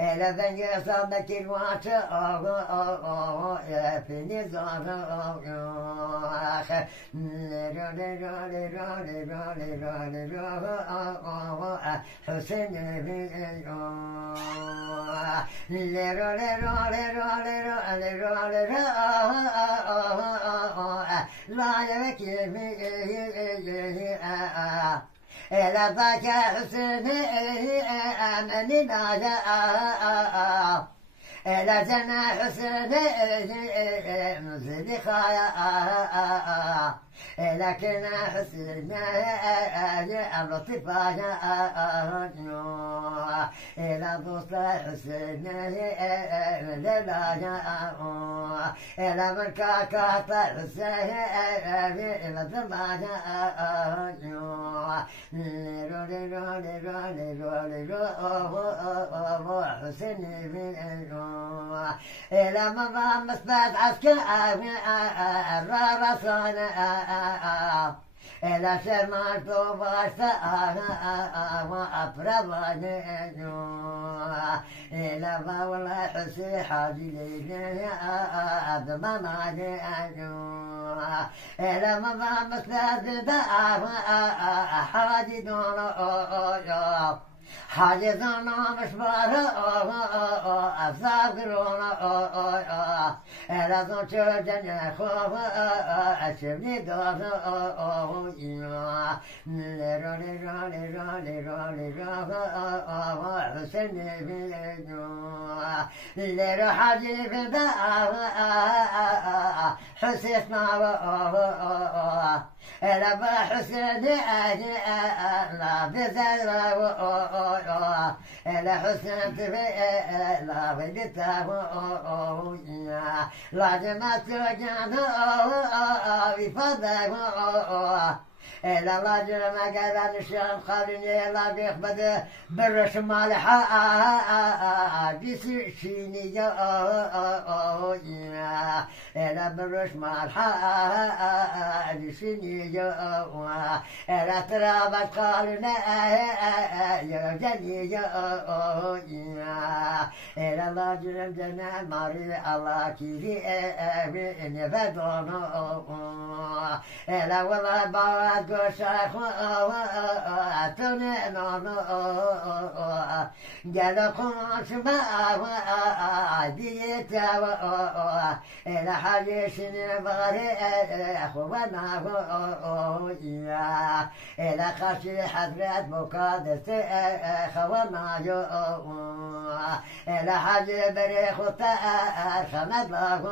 إلى ذنجي صدق الواتش في نظام حسين لا يبكي إلى ذاك حسين أمني ناجا إلى جنى حسين مزيد خايا لكن حسين اللطيفة إلى دوست حسين للا إلى من كاكات حسين إلى زمان حسين إلى مضى مثبت عسكر الرسول إلى شمال طوبى وأفرضني إلى مولى حسين حاجي لي أضمنني إلى مضى مثبت حاجي دون حاجزنا مشبار أفاقرون إلى ذو جنة خوف أشبني دون حسني ليرو حاجي بدا حسيتنا إلى حسين لا بزل إلى حسين لا بدته لا جمعت جانا بفضل إلى الله جل ما قال الشام خالني الله بيخبد برش مالحة بيسيني إلى برش مالحة بيسيني إلى ترابت خالنا يرجني إلى الله جل جنال ماري الله كيري نفدون إلى والله بارد شيخ أتوني نانو جلكم شما ديتا إلى حديثني بغري أخوانا إلى خشي حضرات مقادس أخوانا إلى حاجة بريخ خمد له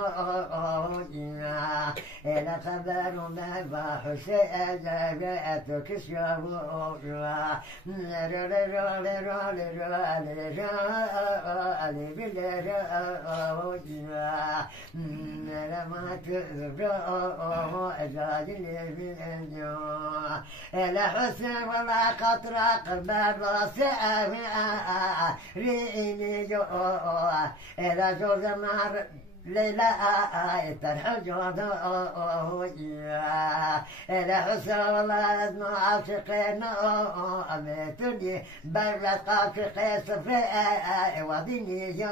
إلى خبر من بحسين جابتك شابو لما تذبروا أجادني بالإنجو إلى حسن ولا قطرة قرب الراسع ريني جو إلى جوز النار ليلى ترحجون إلى حسن والله أزمع عاشقين أميتني برد عاشقي صفي وديني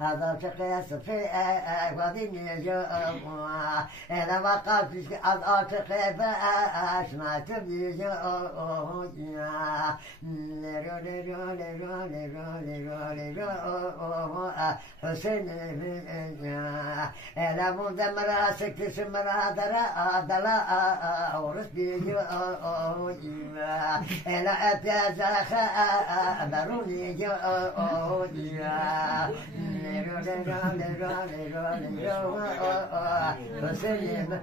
هذا شقي صفي وديني إلى ما قلت عاشقي فأسمعتني حسين إلى مدمرة سكت سمرة دلا ورسبي إلى أتازخ دروني حسين